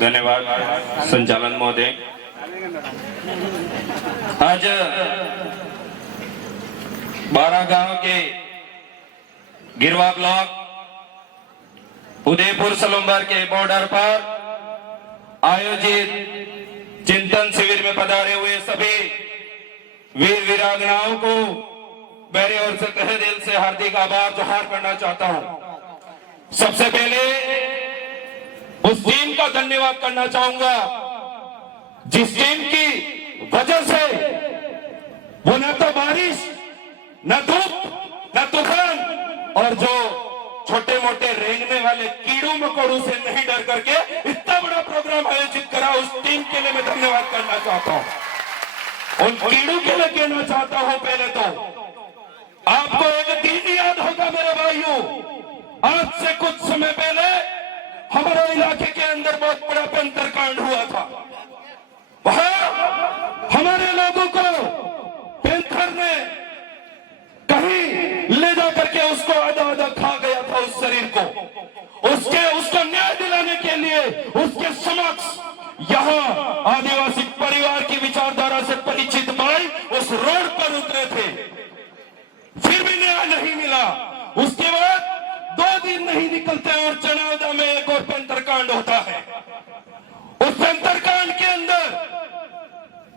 धन्यवाद संचालन महोदय। आज 12 गांव के गिरवा ब्लॉक उदयपुर सलुम्बर के बॉर्डर पर आयोजित चिंतन शिविर में पधारे हुए सभी वीर वीरांगनाओं को मेरे ओर से तहे दिल से हार्दिक आभार जोहार करना चाहता हूं। सबसे पहले उस टीम का धन्यवाद करना चाहूंगा जिस टीम की वजह से वो न तो बारिश, न धूप, न तूफान और जो छोटे मोटे रेंगने वाले कीड़ों मकोड़ों से नहीं डर करके इतना बड़ा प्रोग्राम आयोजित करा, उस टीम के लिए मैं धन्यवाद करना चाहता हूं। उन कीड़ों के लिए कहना चाहता हूं, पहले तो आपको एक दिन याद होगा मेरे भाइयों, आज से कुछ समय पहले हमारे इलाके के अंदर बहुत बड़ा पेंथर कांड हुआ था। वहां हमारे लोगों को पेंथर ने कहीं ले जा करके उसको आधा आधा खा गया था, उस शरीर को। उसको न्याय दिलाने के लिए उसके समक्ष यहाँ आदिवासी परिवार की विचारधारा से परिचित भाई उस रोड पर उतरे थे, फिर भी न्याय नहीं मिला। उसके बाद 2 दिन नहीं निकलते और चनावदा में एक और पेंथर कांड होता है। उस पेंथर कांड के अंदर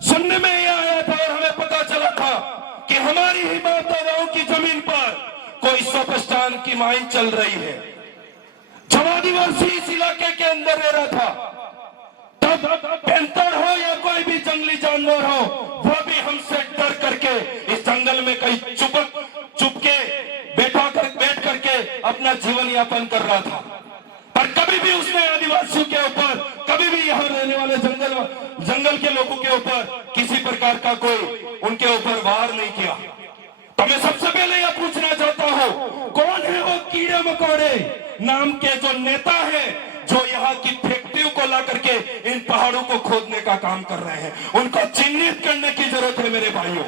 सुनने में यह आया था और हमें पता चला था कि हमारी ही बाप दादाओं की जमीन पर कोई सोपस्टान की माइन चल रही है। जब आदिवासी इस इलाके के अंदर रह रहा था, तब पेंथर हो या कोई भी जंगली जानवर हो, वो भी हमसे डर करके इस जंगल में कहीं चुपके बैठ करके अपना जीवन यापन कर रहा था। पर कभी भी उसने आदिवासियों के ऊपर, कभी भी यहाँ रहने वाले जंगल के लोगों के ऊपर किसी प्रकार का कोई उनके ऊपर वार नहीं किया। तो मैं सबसे पहले यह पूछना चाहता हूँ, कौन है वो कीड़े मकोड़े नाम के जो नेता है जो यहाँ की फैक्ट्रियों को ला करके इन पहाड़ों को खोदने का काम कर रहे हैं? उनको चिन्हित करने की जरूरत है मेरे भाइयों।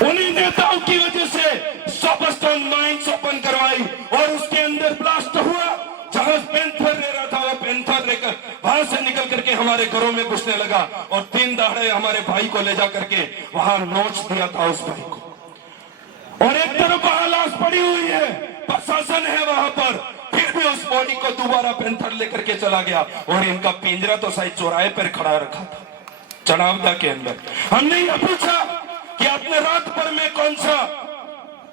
उन्हीं नेताओं की वजह से सोपस्टान माइंस ओपन करवाई और उसके अंदर ब्लास्ट हुआ। जहां पेंथर रह रहा था, वो पेंथर लेकर वहां से निकल करके हमारे घरों में घुसने लगा और 3 दहाड़े हमारे भाई को ले जा करके वहां नोच दिया था उस भाई को। और एक तरफ वहां लाश पड़ी हुई है, प्रशासन है वहां पर, फिर भी उस बॉडी को दोबारा पेंथर लेकर के चला गया और इनका पिंजरा तो शायद चौराहे पर खड़ा रखा था चनावदा के अंदर। हमने यह पूछा कि आपने रात भर में कौन सा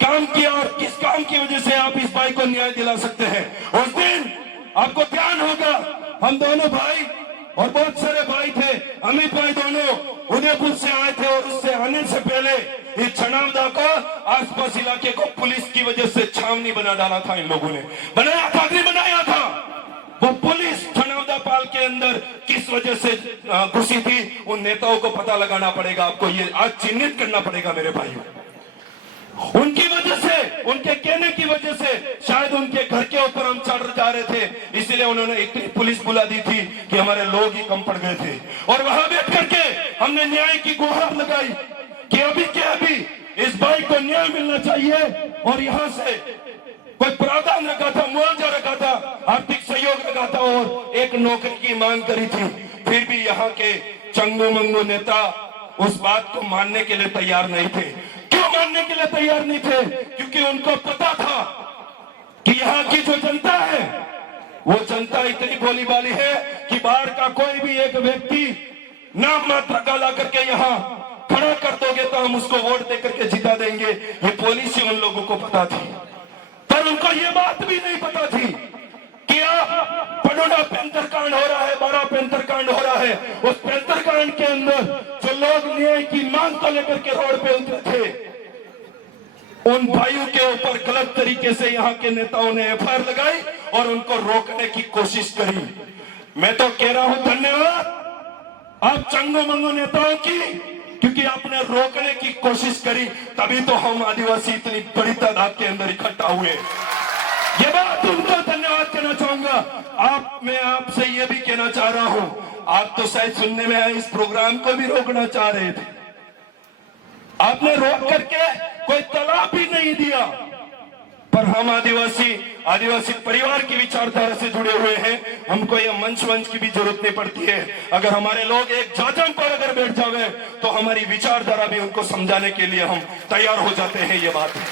काम किया और किस काम की वजह से आप इस भाई को न्याय दिला सकते हैं? उस दिन आपको ध्यान होगा, हम दोनों भाई और बहुत सारे भाई थे, अमित भाई दोनों उदयपुर से आए थे और उससे आने से पहले इस चनावदा को, आसपास इलाके को पुलिस की वजह से छावनी बना डाला था। इन लोगों ने बनाया था, नहीं बनाया था? वो पुलिस चनावदा पाल के अंदर किस वजह से घुसी थी, उन नेताओं को पता लगाना पड़ेगा। आपको ये आज चिन्हित करना पड़ेगा मेरे भाइयों। उनकी वजह से, उनके कहने की वजह से शायद उनके घर के ऊपर हम चढ़ जा रहे थे, इसलिए उन्होंने इतनी पुलिस बुला दी थी कि हमारे लोग ही कम पड़ गए थे। और वहां बैठ करके हमने न्याय की गुहार लगाई कि अभी के अभी इस भाई को न्याय मिलना चाहिए। और यहाँ से कोई प्रावधान रखा था, मुआवजा रखा था, आर्थिक सहयोग रखा था और एक नौकरी की मांग करी थी। फिर भी यहाँ के चंगू मंगू नेता उस बात को मानने के लिए तैयार नहीं थे। क्यों मानने के लिए तैयार नहीं थे? क्योंकि उनको पता था कि यहाँ की जो जनता है, वो जनता इतनी भोली भाली है कि बाहर का कोई भी एक व्यक्ति नाम मात्र का ला करके यहाँ खड़ा कर दोगे तो हम उसको वोट दे करके जिता देंगे। ये पॉलिसी उन लोगों को पता थी, पर उनको ये बात भी नहीं पता थी कि आप पडोडा पेंथर कांड हो रहा है, 12 पेंथर कांड हो रहा है। उस पेंथर कांड के अंदर जो लोग न्याय की मांग को लेकर के रोड पे उतरे थे, उन भाइयों के ऊपर गलत तरीके से यहाँ के नेताओं ने एफआईआर लगाई और उनको रोकने की कोशिश करी। मैं तो कह रहा हूं धन्यवाद आप चंगो मंगो नेताओं की, क्योंकि आपने रोकने की कोशिश करी, तभी तो हम आदिवासी इतनी बड़ी तादाद के अंदर इकट्ठा हुए। ये बात उनको धन्यवाद कहना चाहूंगा। मैं आपसे ये भी कहना चाह रहा हूं, आप तो शायद सुनने में आए इस प्रोग्राम को भी रोकना चाह रहे थे, आपने रोक करके कोई तलाब भी नहीं दिया, पर और हम आदिवासी परिवार की विचारधारा से जुड़े हुए हैं। हमको ये मंच की भी जरूरत नहीं पड़ती है। अगर हमारे लोग एक जाजम पर अगर बैठ जावे तो हमारी विचारधारा भी उनको समझाने के लिए हम तैयार हो जाते हैं। ये बात है।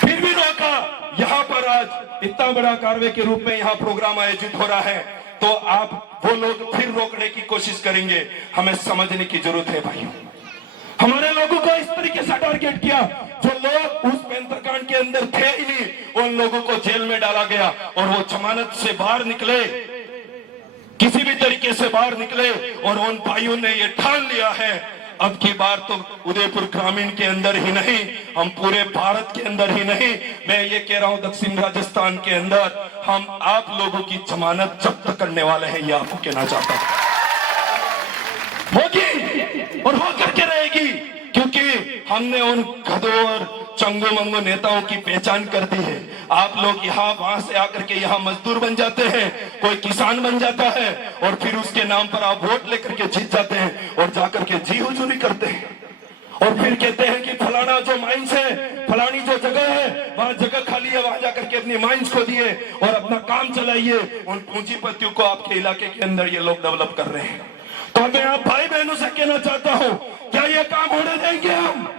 फिर भी रोका, यहाँ पर आज इतना बड़ा कार्रवाई के रूप में यहाँ प्रोग्राम आयोजित हो रहा है, तो आप वो लोग फिर रोकने की कोशिश करेंगे। हमें समझने की जरूरत है भाइयों। हमारे लोगों को इस तरीके से टारगेट किया, जो लोग उस पैंथर कांड के अंदर थे ही नहीं, उन लोगों को जेल में डाला गया और वो जमानत से बाहर निकले, किसी भी तरीके से बाहर निकले। और उन भाइयों ने ये ठान लिया है, अब की बार तो उदयपुर ग्रामीण के अंदर ही नहीं, हम पूरे भारत के अंदर ही नहीं, मैं ये कह रहा हूं दक्षिण राजस्थान के अंदर हम आप लोगों की जमानत जब्त करने वाले हैं। ये आपको कहना चाहता हूं। होगी और हो करके रहेगी, क्योंकि हमने उन गधों और चंगो मंगो नेताओं की पहचान कर दी है। आप लोग यहाँ वहां से आकर के यहाँ मजदूर बन जाते हैं, कोई किसान बन जाता है और फिर उसके नाम पर आप वोट लेकर के जीत जाते हैं और जाकर के जी हुजूरी करते हैं और फिर कहते हैं कि फलाना जो माइंस है, फलानी जो जगह है, वहां जगह खाली है, वहां जाकर के अपनी माइंस को दिए और अपना काम चलाइए। उन पूंजीपतियों को आपके इलाके के अंदर ये लोग डेवलप कर रहे हैं। तो मैं आप भाई बहनों से कहना चाहता हूं, क्या ये काम होने देंगे? हम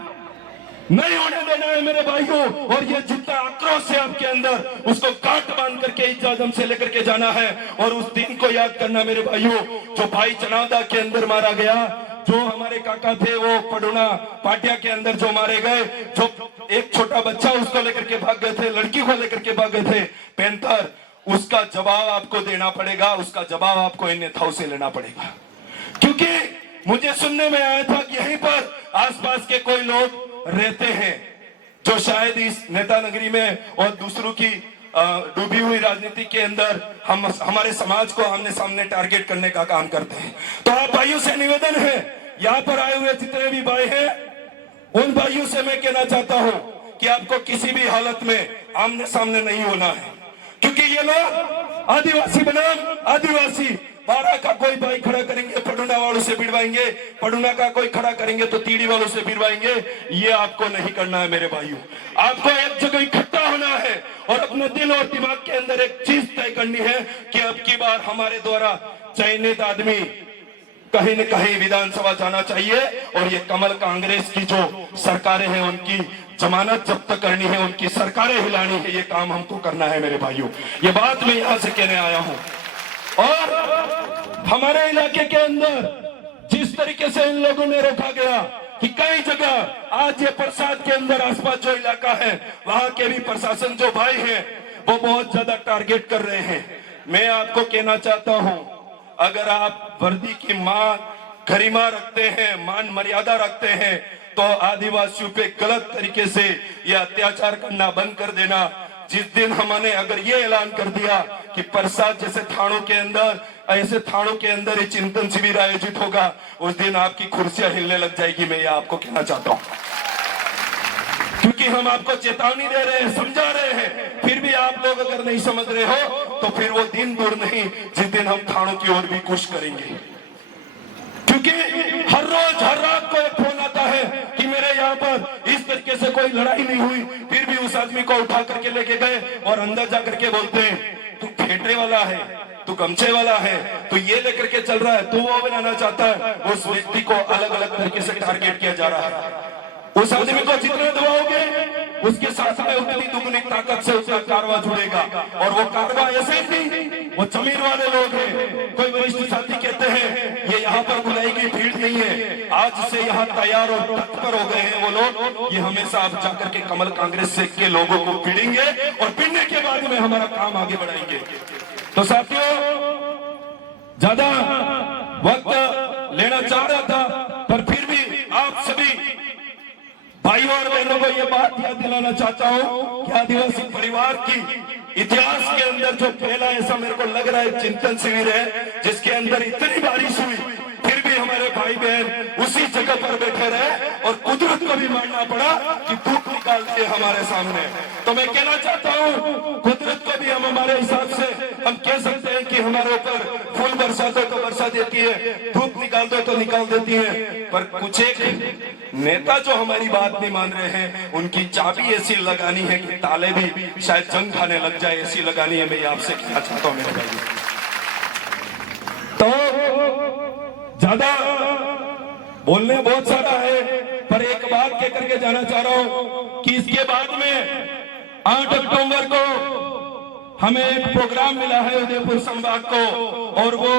नहीं होने देना है मेरे भाइयों। और ये जितना आक्रोश है आपके अंदर, उसको काट बांध करके इस आजम से लेकर के जाना है। और उस दिन को याद करना मेरे भाइयों, जो भाई चनावदा के अंदर मारा गया, जो हमारे काका थे वो पडुना पाटिया के अंदर जो मारे गए, जो एक छोटा बच्चा उसको लेकर के भाग गए थे, लड़की को लेकर के भाग गए थे पैंथर, उसका जवाब आपको देना पड़ेगा, उसका जवाब आपको इन नेताओं से लेना पड़ेगा। क्योंकि मुझे सुनने में आया था कि यहीं पर आसपास के कोई लोग रहते हैं जो शायद इस नेता नगरी में और दूसरों की डूबी हुई राजनीति के अंदर हमारे समाज को आमने सामने टारगेट करने का काम करते हैं। तो आप भाइयों से निवेदन है, यहाँ पर आए हुए जितने भी भाई हैं, उन भाइयों से मैं कहना चाहता हूं कि आपको किसी भी हालत में आमने सामने नहीं होना है। क्योंकि ये लोग आदिवासी बनाम आदिवासी, 12 का कोई भाई खड़ा करेंगे पडुना वालों से भिड़वाएंगे, पडुना का कोई खड़ा करेंगे तो तीड़ी वालों से भिड़वाएंगे। ये आपको नहीं करना है मेरे भाइयों। आपको एक जगह इकट्ठा होना है और अपने दिल और दिमाग के अंदर एक चीज तय करनी है कि अब की बार हमारे द्वारा चयनित आदमी कहीं न कहीं विधानसभा जाना चाहिए और ये कमल कांग्रेस की जो सरकारें हैं उनकी जमानत जब्त करनी है, उनकी सरकारें हिलानी है। ये काम हमको करना है मेरे भाइयों। ये बात मैं यहां से कहने आया हूं। और हमारे इलाके के अंदर जिस तरीके से इन लोगों ने रोका गया कि कई जगह आज ये प्रसाद के अंदर आसपास जो इलाका है, वहां के भी प्रशासन जो भाई हैं वो बहुत ज्यादा टारगेट कर रहे हैं। मैं आपको कहना चाहता हूं, अगर आप वर्दी की गरिमा रखते हैं, मान मर्यादा रखते हैं, तो आदिवासियों पे गलत तरीके से ये अत्याचार करना बंद कर देना। जिस दिन हमने अगर ये ऐलान कर दिया कि प्रसाद जैसे थानों के अंदर, ऐसे थानों के अंदर ये चिंतन शिविर आयोजित होगा, उस दिन आपकी कुर्सियां हिलने लग जाएगी। मैं ये आपको कहना चाहता हूं, क्योंकि हम आपको चेतावनी दे रहे हैं, समझा रहे हैं, फिर भी आप लोग अगर नहीं समझ रहे हो तो फिर वो दिन दूर नहीं जिस दिन हम थानों की ओर भी कुछ करेंगे। क्योंकि हर रोज हर रात को एक फोन आता है कि मेरे यहाँ पर इस तरीके से कोई लड़ाई नहीं हुई, फिर भी उस आदमी को उठा करके लेके गए और अंदर जाकर के बोलते हैं तू फेंटे वाला है, तू गमछे वाला है, तो ये लेकर के चल रहा है, तो वो बनाना चाहता है। उस व्यक्ति को अलग अलग तरीके से टारगेट किया जा रहा है। उस आदमी को जितने दबाओगे उसके साथ में उतनी दुगनी ताकत से उसका कारवा जुड़ेगा। और वो कारवा ऐसे नहीं, वो जमीन वाले लोग हैं। कोई वरिष्ठ साथी कहते हैं ये यहाँ पर बुलाई गई भीड़ नहीं है, आज से यहाँ तैयार और तत्पर हो गए हैं वो लोग। ये हमेशा आप जाकर के कमल कांग्रेस से के लोगों को पीड़ेंगे और पीड़ने के बाद में हमारा काम आगे बढ़ाएंगे। तो साथियों, ज्यादा वक्त लेना चाह रहा था, पर फिर भी आप सभी भाइयों और बहनों को यह बात याद दिलाना चाहता हूं कि आदिवासी परिवार की इतिहास के अंदर जो पहला ऐसा मेरे को लग रहा है चिंतन शिविर है, जिसके अंदर इतनी बारिश हुई फिर भी हमारे भाई बहन उसी जगह पर बैठे रहे और कुदरत को भी मानना पड़ा कि धूप निकाल दिए हमारे सामने। तो मैं कहना चाहता हूं, कुदरत को भी हम हमारे हिसाब से हम कह सकते हैं कि हमारे ऊपर फूल बरसा दो तो बरसा देती है, धूप निकाल दो तो निकाल देती है, पर कुछ एक नेता जो हमारी बात नहीं मान रहे हैं उनकी चाबी ऐसी लगानी है कि ताले भी शायद जंग खाने लग जाए, ऐसी लगानी है। मैं ये आपसे कहना चाहता हूं मेरे भाई। तो ज्यादा बोलने बहुत सारा है, पर एक बात कह करके जाना चाह रहा हूं कि इसके बाद में 8 अक्टूबर को हमें एक प्रोग्राम मिला है उदयपुर संभाग को, और वो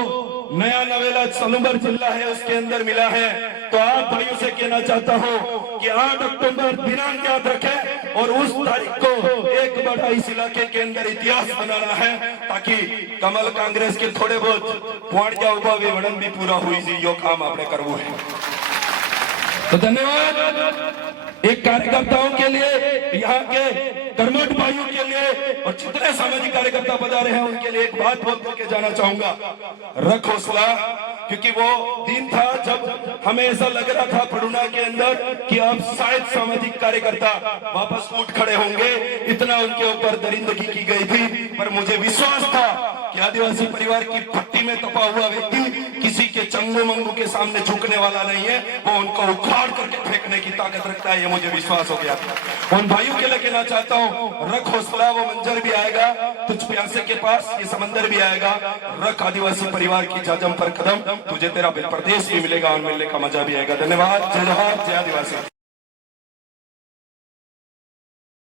नया नवेला सलूबर जिला है उसके अंदर मिला है। तो आप भाइयों से कहना चाहता हूं कि 8 अक्टूबर दिनांक याद रखें और उस तारीख को एक बड़ा इस इलाके के अंदर इतिहास बनाना है, ताकि कमल कांग्रेस के थोड़े बहुत वाणिज्य विवरण भी पूरा हुई थी, यो काम आपने करवू है। तो धन्यवाद एक कार्यकर्ताओं के लिए, यहाँ के कर्मठ भाइयों के लिए और जितने सामाजिक कार्यकर्ता पधारे हैं उनके लिए एक बात बोल करके जाना चाहूंगा, रख हौसला। क्योंकि वो दिन था जब हमें ऐसा लग रहा था पडुना के अंदर कि अब शायद सामाजिक कार्यकर्ता वापस उठ खड़े होंगे, इतना उनके ऊपर दरिंदगी की गई थी। पर मुझे विश्वास था कि आदिवासी परिवार की भट्टी में तपा हुआ व्यक्ति किसी के चंगू मंगू के सामने झुकने वाला नहीं है, वो उनको उखाड़ करके फेंकने की ताकत रखता है, ये मुझे विश्वास हो गया। उन भाइयों के लिए कहना चाहता हूँ, रख हौसला, वो मंजर भी आएगा तुझ प्यासे के पास, ये समंदर भी आएगा। रख आदिवासी परिवार की जाजम पर कदम, तुझे तेरा प्रदेश भी मिलेगा और मिलने का मजा भी आएगा। धन्यवाद। जय जोहार, जय आदिवासी।